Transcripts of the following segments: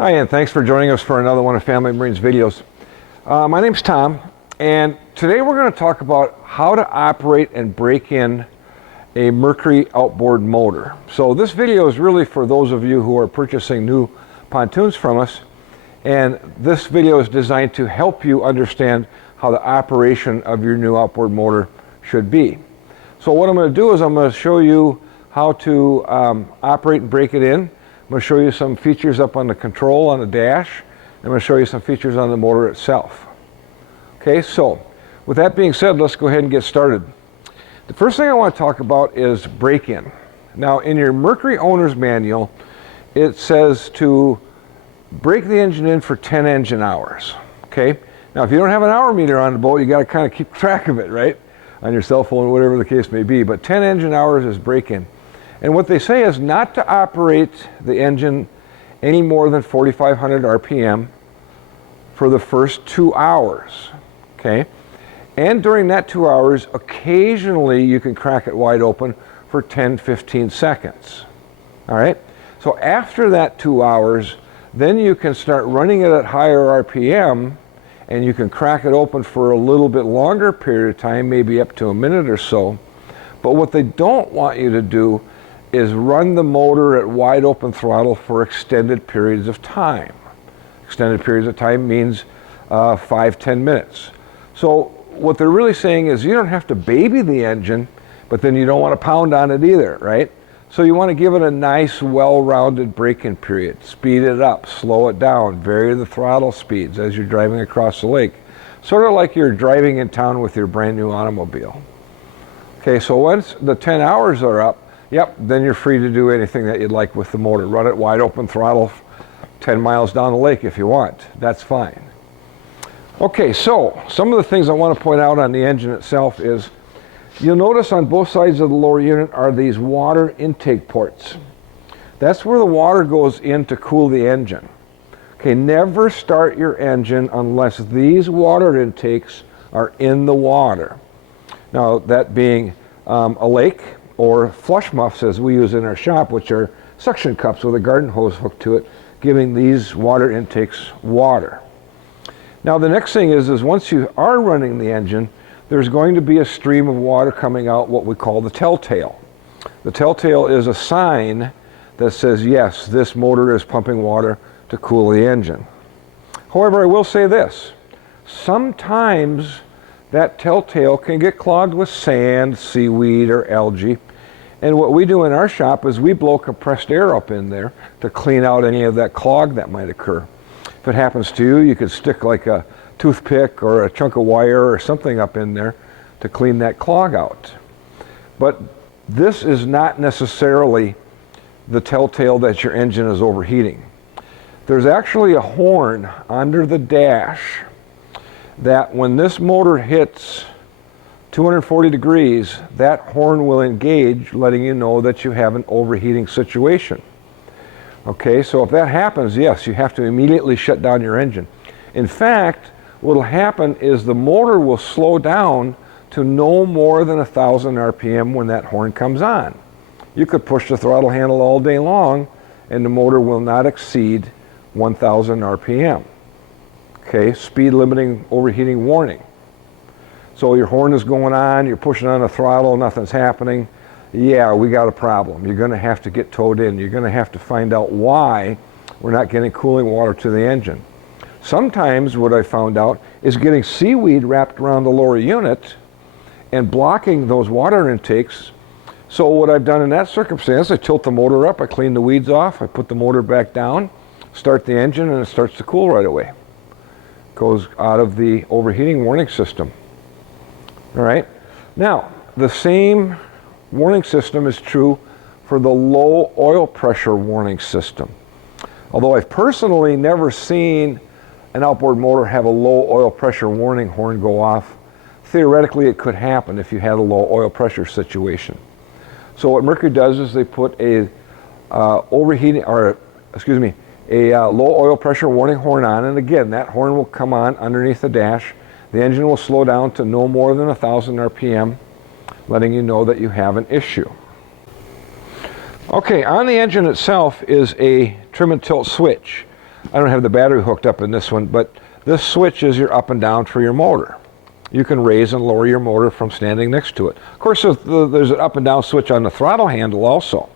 Hi, and thanks for joining us for another one of Family Marine's videos. My name's Tom, and today we're going to talk about how to operate and break in a Mercury outboard motor. So this video is really for those of you who are purchasing new pontoons from us, and this video is designed to help you understand how the operation of your new outboard motor should be. So what I'm going to do is I'm going to show you how to operate and break it in. I'm going to show you some features up on the control on the dash. I'm going to show you some features on the motor itself. Okay, so with that being said, let's go ahead and get started. The first thing I want to talk about is break-in. Now, in your Mercury owner's manual, it says to break the engine in for 10 engine hours. Okay, now if you don't have an hour meter on the boat, you got to kind of keep track of it, right? On your cell phone, whatever the case may be. But 10 engine hours is break-in. And what they say is not to operate the engine any more than 4,500 RPM for the first 2 hours, okay? And during that 2 hours, occasionally you can crack it wide open for 10, 15 seconds, all right? So after that 2 hours, then you can start running it at higher RPM, and you can crack it open for a little bit longer period of time, maybe up to a minute or so. But what they don't want you to do is run the motor at wide open throttle for extended periods of time. Extended periods of time means 5-10 minutes. So what they're really saying is you don't have to baby the engine, but then you don't want to pound on it either, right? So you want to give it a nice, well-rounded break-in period. Speed it up, slow it down, vary the throttle speeds as you're driving across the lake. Sort of like you're driving in town with your brand new automobile. Okay, so once the 10 hours are up, yep, then you're free to do anything that you'd like with the motor. Run it wide open throttle 10 miles down the lake if you want. That's fine. Okay, so some of the things I want to point out on the engine itself is you'll notice on both sides of the lower unit are these water intake ports. That's where the water goes in to cool the engine. Okay, never start your engine unless these water intakes are in the water. Now, that being a lake, or flush muffs as we use in our shop, which are suction cups with a garden hose hooked to it, giving these water intakes water. Now the next thing is once you are running the engine, there's going to be a stream of water coming out, what we call the telltale. The telltale is a sign that says, yes, this motor is pumping water to cool the engine. However, I will say this, sometimes that telltale can get clogged with sand, seaweed, or algae. And what we do in our shop is we blow compressed air up in there to clean out any of that clog that might occur. If it happens to you, you could stick like a toothpick or a chunk of wire or something up in there to clean that clog out. But this is not necessarily the telltale that your engine is overheating. There's actually a horn under the dash that when this motor hits 240 degrees, that horn will engage, letting you know that you have an overheating situation. Okay, so if that happens, yes, you have to immediately shut down your engine. In fact, what will happen is the motor will slow down to no more than 1,000 RPM when that horn comes on. You could push the throttle handle all day long and the motor will not exceed 1,000 RPM. Okay, speed limiting overheating warning. So your horn is going on, you're pushing on the throttle, nothing's happening. Yeah, we got a problem. You're going to have to get towed in. You're going to have to find out why we're not getting cooling water to the engine. Sometimes what I found out is getting seaweed wrapped around the lower unit and blocking those water intakes. So what I've done in that circumstance, I tilt the motor up, I clean the weeds off, I put the motor back down, start the engine, and it starts to cool right away. Goes out of the overheating warning system. All right. Now, the same warning system is true for the low oil pressure warning system. Although I've personally never seen an outboard motor have a low oil pressure warning horn go off, theoretically it could happen if you had a low oil pressure situation. So what Mercury does is they put a low oil pressure warning horn on, and again, that horn will come on underneath the dash. The engine will slow down to no more than 1,000 RPM, letting you know that you have an issue. Okay, on the engine itself is a trim and tilt switch. I don't have the battery hooked up in this one, but this switch is your up and down for your motor. You can raise and lower your motor from standing next to it. Of course, there's an up and down switch on the throttle handle also.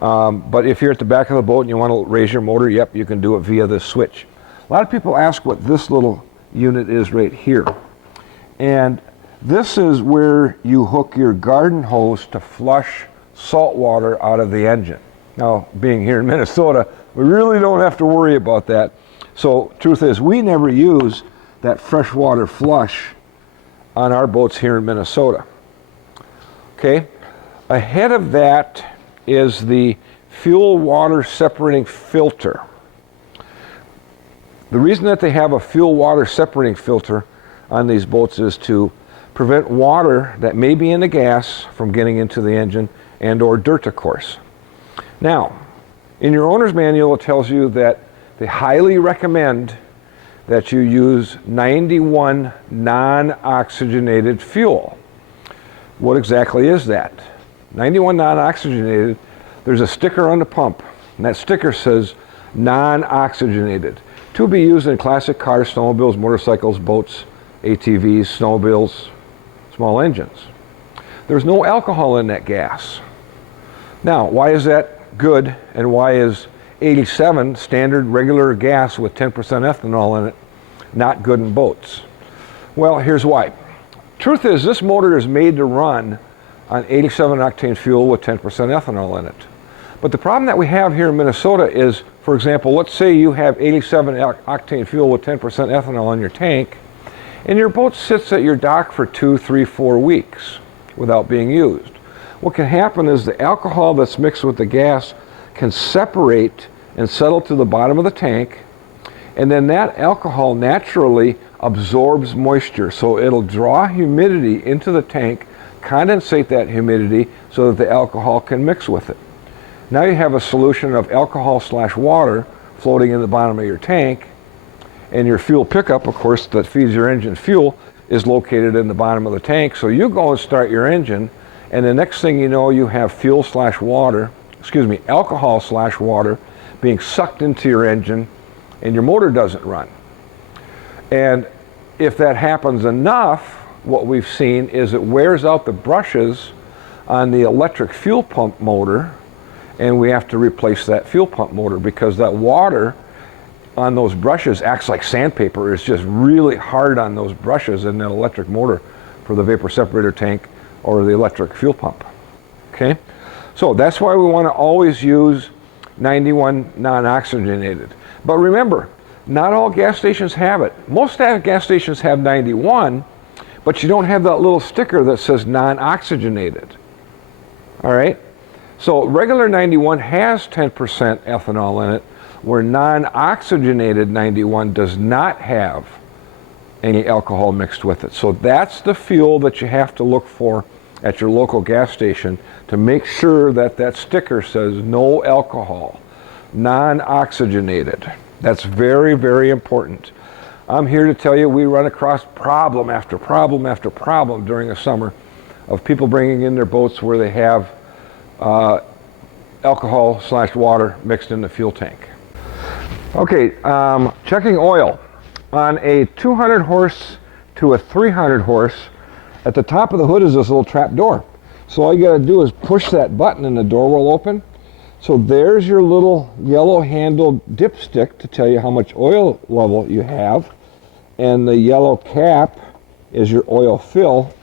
But if you're at the back of the boat and you want to raise your motor, yep, you can do it via this switch. A lot of people ask what this little unit is right here. And this is where you hook your garden hose to flush salt water out of the engine. Now, being here in Minnesota, we really don't have to worry about that. So, truth is, we never use that freshwater flush on our boats here in Minnesota. Okay, ahead of that is the fuel water separating filter. The reason that they have a fuel water separating filter on these boats is to prevent water that may be in the gas from getting into the engine and or dirt, of course. Now, in your owner's manual, it tells you that they highly recommend that you use 91 non-oxygenated fuel. What exactly is that? 91 non-oxygenated, there's a sticker on the pump, and that sticker says non-oxygenated, to be used in classic cars, snowmobiles, motorcycles, boats, ATVs, snowmobiles, small engines. There's no alcohol in that gas. Now, why is that good, and why is 87 standard regular gas with 10% ethanol in it not good in boats? Well, here's why. Truth is, this motor is made to run on 87 octane fuel with 10% ethanol in it. But the problem that we have here in Minnesota is, for example, let's say you have 87 octane fuel with 10% ethanol in your tank, and your boat sits at your dock for 2, 3, 4 weeks without being used. What can happen is the alcohol that's mixed with the gas can separate and settle to the bottom of the tank, and then that alcohol naturally absorbs moisture, so it'll draw humidity into the tank, condensate that humidity so that the alcohol can mix with it. Now you have a solution of alcohol/water floating in the bottom of your tank, and your fuel pickup, of course, that feeds your engine fuel, is located in the bottom of the tank. So you go and start your engine, and the next thing you know, you have alcohol/water being sucked into your engine, and your motor doesn't run. And if that happens enough, what we've seen is it wears out the brushes on the electric fuel pump motor, and we have to replace that fuel pump motor because that water on those brushes acts like sandpaper. It's just really hard on those brushes in that electric motor for the vapor separator tank or the electric fuel pump. Okay, so that's why we want to always use 91 non-oxygenated. But remember, not all gas stations have it. Most gas stations have 91, but you don't have that little sticker that says non-oxygenated. All right, so regular 91 has 10% ethanol in it, where non-oxygenated 91 does not have any alcohol mixed with it. So that's the fuel that you have to look for at your local gas station to make sure that that sticker says no alcohol, non-oxygenated. That's very, very important. I'm here to tell you we run across problem after problem after problem during the summer of people bringing in their boats where they have alcohol/water mixed in the fuel tank. Okay, checking oil. On a 200 horse to a 300 horse, at the top of the hood is this little trap door. So all you gotta do is push that button and the door will open. So there's your little yellow handled dipstick to tell you how much oil level you have. And the yellow cap is your oil fill.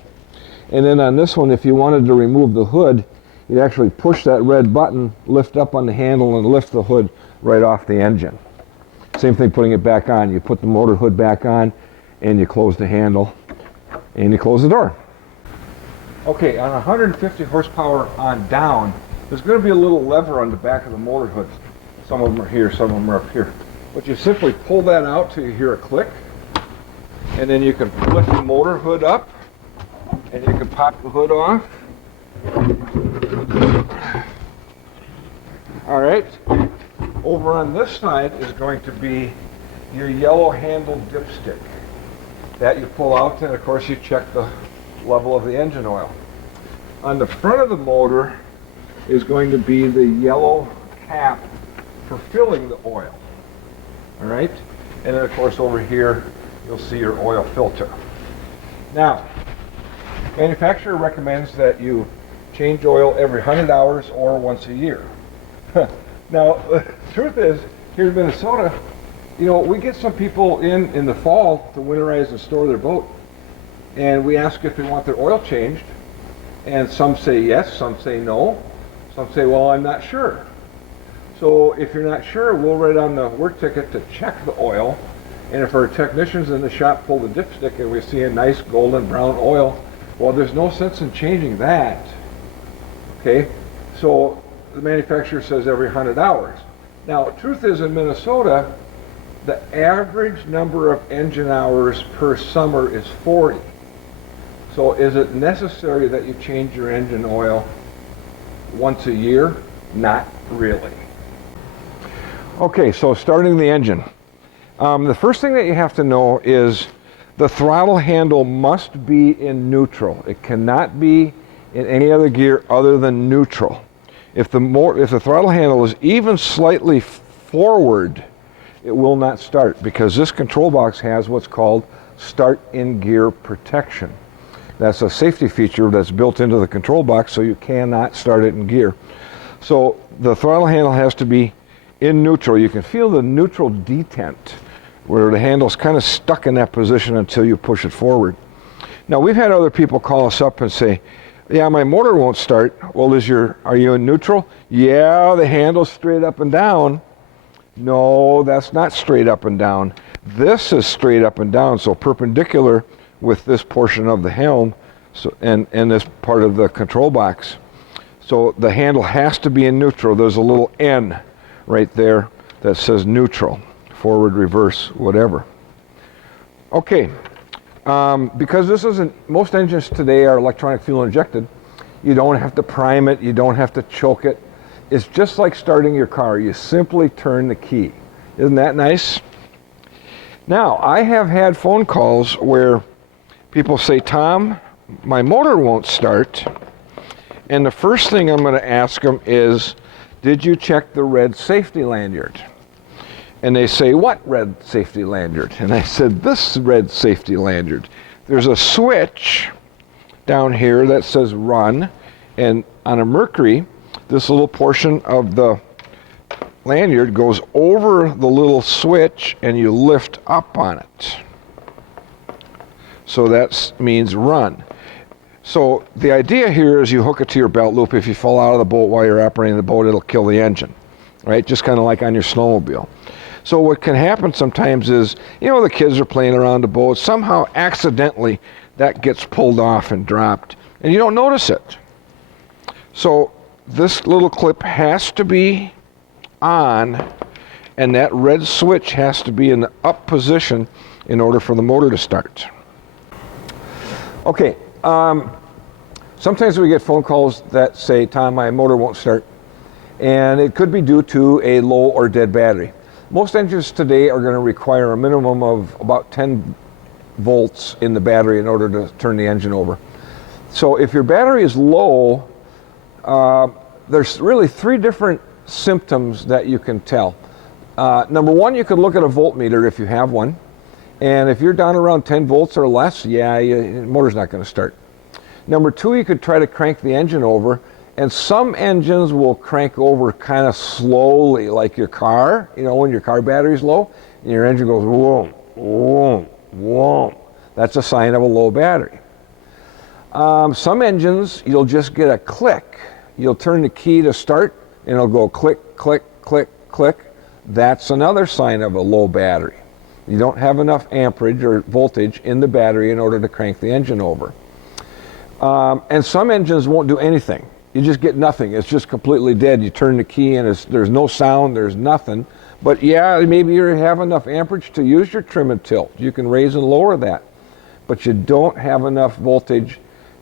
And then on this one, if you wanted to remove the hood, you'd actually push that red button, lift up on the handle, and lift the hood right off the engine. Same thing putting it back on. You put the motor hood back on, and you close the handle, and you close the door. Okay, on 150 horsepower on down, there's going to be a little lever on the back of the motor hood. Some of them are here, some of them are up here. But you simply pull that out till you hear a click, and then you can lift the motor hood up, and you can pop the hood off. All right. Over on this side is going to be your yellow handled dipstick. That you pull out, and of course you check the level of the engine oil. On the front of the motor is going to be the yellow cap for filling the oil. All right, and then of course over here you'll see your oil filter. Now, manufacturer recommends that you change oil every 100 hours or once a year. Now, the truth is, here in Minnesota, you know, we get some people in the fall to winterize and store their boat, and we ask if they want their oil changed, and some say yes, some say no, some say, well, I'm not sure. So if you're not sure, we'll write on the work ticket to check the oil, and if our technicians in the shop pull the dipstick and we see a nice golden brown oil, well, there's no sense in changing that. Okay, so the manufacturer says every 100 hours. Now, truth is, in Minnesota, the average number of engine hours per summer is 40. So is it necessary that you change your engine oil once a year? Not really. Okay, so starting the engine. The first thing that you have to know is the throttle handle must be in neutral. It cannot be in any other gear other than neutral. If the throttle handle is even slightly forward, it will not start, because this control box has what's called start in gear protection. That's a safety feature that's built into the control box, so you cannot start it in gear. So the throttle handle has to be in neutral. You can feel the neutral detent, where the handle's kind of stuck in that position until you push it forward. Now, we've had other people call us up and say, yeah, my motor won't start. Well, are you in neutral? Yeah, the handle's straight up and down. No, that's not straight up and down. This is straight up and down, so perpendicular with this portion of the helm, and this part of the control box. So the handle has to be in neutral. There's a little N right there that says neutral, forward, reverse, whatever. Okay. Because most engines today are electronic fuel injected, you don't have to prime it, you don't have to choke it. It's just like starting your car. You simply turn the key. Isn't that nice? Now, I have had phone calls where people say, Tom, my motor won't start. And the first thing I'm going to ask them is, did you check the red safety lanyard? And they say, what red safety lanyard? And I said, this red safety lanyard. There's a switch down here that says run, and on a Mercury, this little portion of the lanyard goes over the little switch and you lift up on it. So that means run. So the idea here is you hook it to your belt loop. If you fall out of the boat while you're operating the boat, it'll kill the engine, right? Just kind of like on your snowmobile. So what can happen sometimes is, you know, the kids are playing around the boat, somehow accidentally that gets pulled off and dropped, and you don't notice it. So this little clip has to be on, and that red switch has to be in the up position in order for the motor to start. Okay, sometimes we get phone calls that say, Tom, my motor won't start, and it could be due to a low or dead battery. Most engines today are going to require a minimum of about 10 volts in the battery in order to turn the engine over. So if your battery is low, there's really 3 different symptoms that you can tell. Number one, you could look at a voltmeter if you have one. And if you're down around 10 volts or less, yeah, the motor's not going to start. Number two, you could try to crank the engine over. And some engines will crank over kind of slowly, like your car. You know, when your car battery's low, and your engine goes whoom, whoom, whoom. That's a sign of a low battery. Some engines, you'll just get a click. You'll turn the key to start, and it'll go click, click, click, click. That's another sign of a low battery. You don't have enough amperage or voltage in the battery in order to crank the engine over. And some engines won't do anything. You just get nothing. It's just completely dead. You turn the key and there's no sound, there's nothing. But yeah, maybe you have enough amperage to use your trim and tilt. You can raise and lower that. But you don't have enough voltage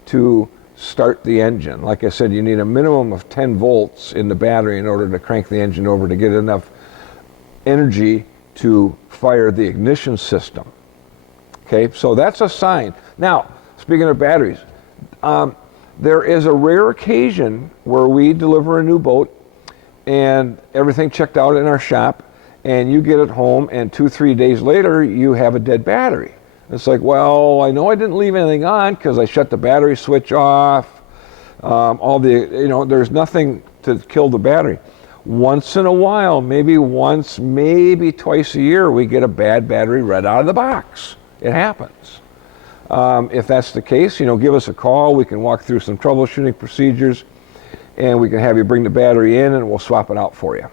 to start the engine. Like I said, you need a minimum of 10 volts in the battery in order to crank the engine over to get enough energy to fire the ignition system. Okay, so that's a sign. Now, speaking of batteries, there is a rare occasion where we deliver a new boat and everything checked out in our shop, and you get it home, and 2-3 days later, you have a dead battery. It's like, well, I know I didn't leave anything on because I shut the battery switch off. There's nothing to kill the battery. Once in a while, maybe once, maybe twice a year, we get a bad battery right out of the box. It happens. If that's the case, give us a call. We can walk through some troubleshooting procedures, and we can have you bring the battery in, and we'll swap it out for you.